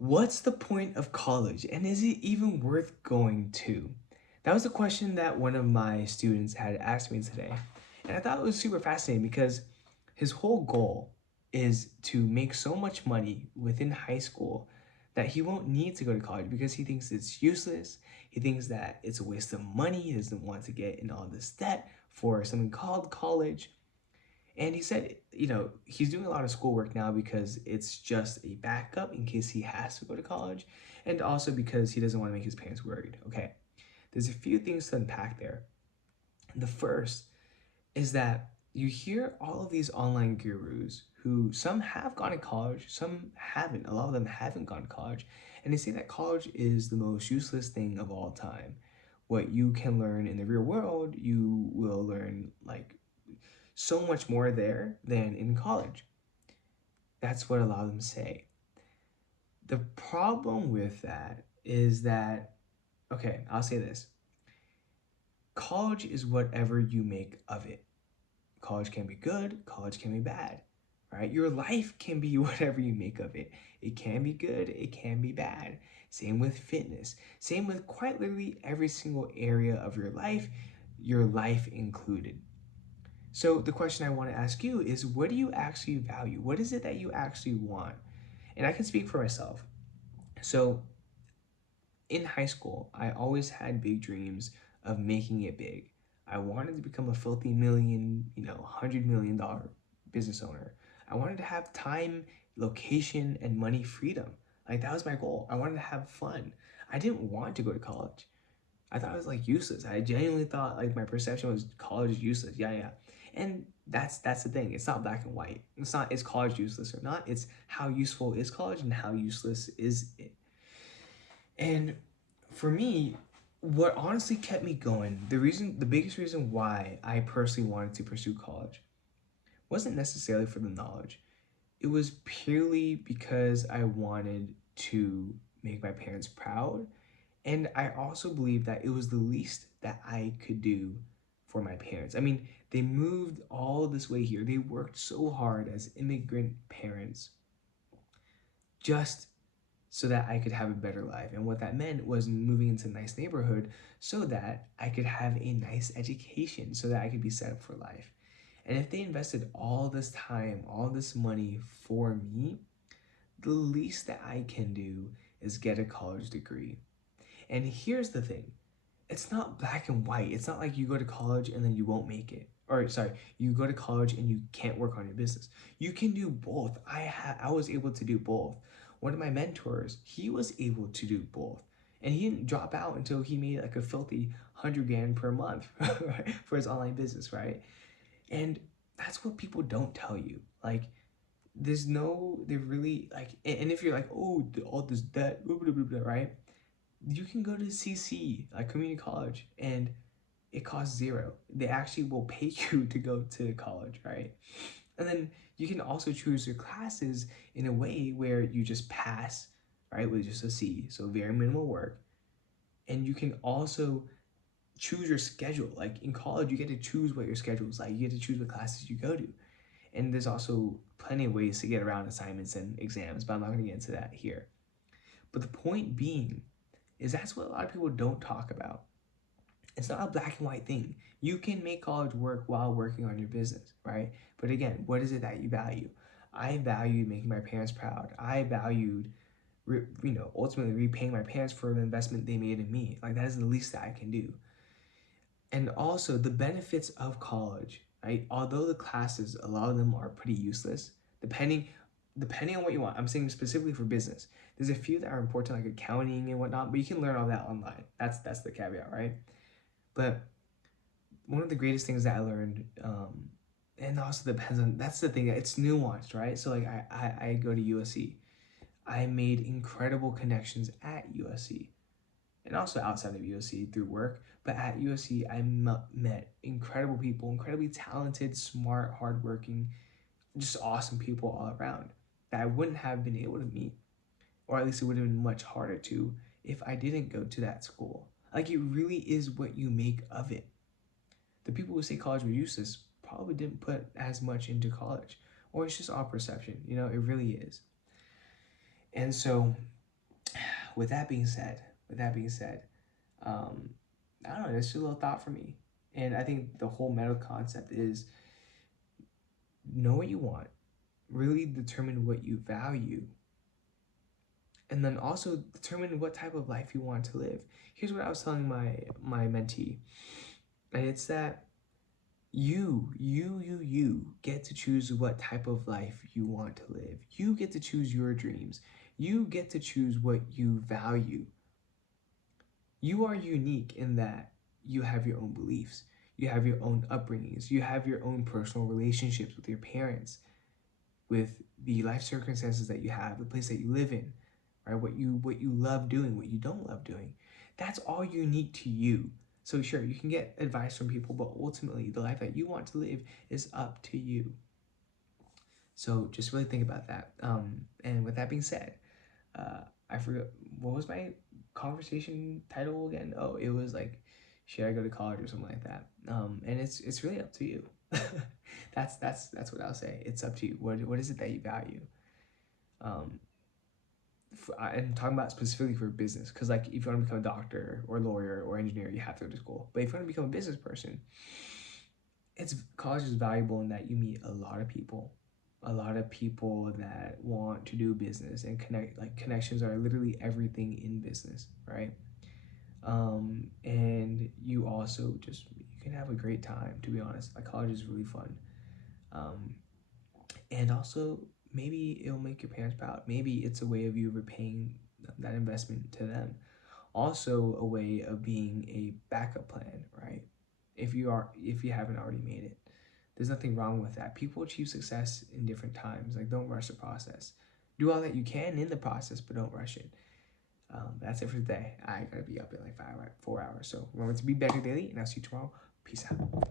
What's the point of college, and is it even worth going to? That was a question that one of my students had asked me today. And I thought it was super fascinating because his whole goal is to make so much money within high school that he won't need to go to college because he thinks it's useless. He thinks that it's a waste of money. He doesn't want to get in all this debt for something called college. And he said, he's doing a lot of schoolwork now because it's just a backup in case he has to go to college, and also because he doesn't want to make his parents worried. Okay, there's a few things to unpack there. The first is that you hear all of these online gurus who some have gone to college, some haven't. A lot of them haven't gone to college, and they say that college is the most useless thing of all time. What you can learn in the real world, you will learn like so much more there than in college. That's what a lot of them say. The problem with that is that, okay, I'll say this. College is whatever you make of it. College can be good, college can be bad, right? Your life can be whatever you make of it. It can be good, it can be bad. Same with fitness. Same with quite literally every single area of your life included. So the question I want to ask you is, what do you actually value? What is it that you actually want? And I can speak for myself. So in high school, I always had big dreams of making it big. I wanted to become a filthy million, $100 million business owner. I wanted to have time, location, and money freedom. Like that was my goal. I wanted to have fun. I didn't want to go to college. I thought it was like useless. I genuinely thought like my perception was college is useless. Yeah, yeah. And that's the thing. It's not black and white. It's not is college useless or not. It's how useful is college and how useless is it. And for me, what honestly kept me going, the biggest reason why I personally wanted to pursue college wasn't necessarily for the knowledge. It was purely because I wanted to make my parents proud. And I also believe that it was the least that I could do for my parents. I mean, they moved all this way here. They worked so hard as immigrant parents just so that I could have a better life. And what that meant was moving into a nice neighborhood so that I could have a nice education, so that I could be set up for life. And if they invested all this time, all this money for me, the least that I can do is get a college degree. And here's the thing, it's not black and white. It's not like you go to college and then you won't make it. Or sorry, you go to college and you can't work on your business. You can do both. I was able to do both. One of my mentors, he was able to do both. And he didn't drop out until he made like a filthy 100 grand per month right, for his online business, right? And that's what people don't tell you. Like, they really like, and if you're like, oh, all this debt, blah, blah, blah, blah, right? You can go to CC, like community college, and it costs zero. They actually will pay you to go to college, right? And then you can also choose your classes in a way where you just pass, right, with just a C, so very minimal work. And you can also choose your schedule. Like in college, you get to choose what your schedule is like. You get to choose what classes you go to. And there's also plenty of ways to get around assignments and exams, but I'm not going to get into that here. But the point being is that's what a lot of people don't talk about. It's not a black and white thing. You can make college work while working on your business, right? But again, what is it that you value? I valued making my parents proud. I valued, ultimately repaying my parents for the investment they made in me. Like that is the least that I can do. And also the benefits of college, right? Although the classes, a lot of them are pretty useless, depending on what you want. I'm saying specifically for business. There's a few that are important, like accounting and whatnot, but you can learn all that online. That's the caveat, right? But one of the greatest things that I learned, and also depends on, that's the thing, it's nuanced, right? So like I go to USC. I made incredible connections at USC and also outside of USC through work. But at USC, I met incredible people, incredibly talented, smart, hardworking, just awesome people all around that I wouldn't have been able to meet, or at least it would have been much harder to if I didn't go to that school. Like it really is what you make of it. The people who say college was useless probably didn't put as much into college, or it's just all perception. It really is. And so with that being said, um, I don't know, it's just a little thought for me. And I think the whole meta concept is know what you want, really determine what you value, and then also determine what type of life you want to live. Here's what I was telling my mentee, and it's that you get to choose what type of life you want to live. You get to choose your dreams. You get to choose what you value. You are unique in that you have your own beliefs. You have your own upbringings. You have your own personal relationships with your parents, with the life circumstances that you have, the place that you live in, right? What you love doing, what you don't love doing. That's all unique to you. So sure, you can get advice from people, but ultimately the life that you want to live is up to you. So just really think about that. And with that being said, I forgot what was my conversation title again. Oh, it was like, should I go to college or something like that. And it's really up to you. That's what I'll say. It's up to you. What is it that you value? Um, I'm talking about specifically for business, because like if you want to become a doctor or lawyer or engineer, you have to go to school. But if you want to become a business person, it's college is valuable in that you meet a lot of people that want to do business and connect. Like connections are literally everything in business, right? And you also just you can have a great time. To be honest, like college is really fun. Um, and also maybe it'll make your parents proud. Maybe it's a way of you repaying that investment to them. Also a way of being a backup plan, right? If you haven't already made it, there's nothing wrong with that. People achieve success in different times. Like don't rush the process. Do all that you can in the process, but don't rush it. That's it for today. I gotta be up in like 4 hours. So remember to be better daily, and I'll see you tomorrow. Peace out.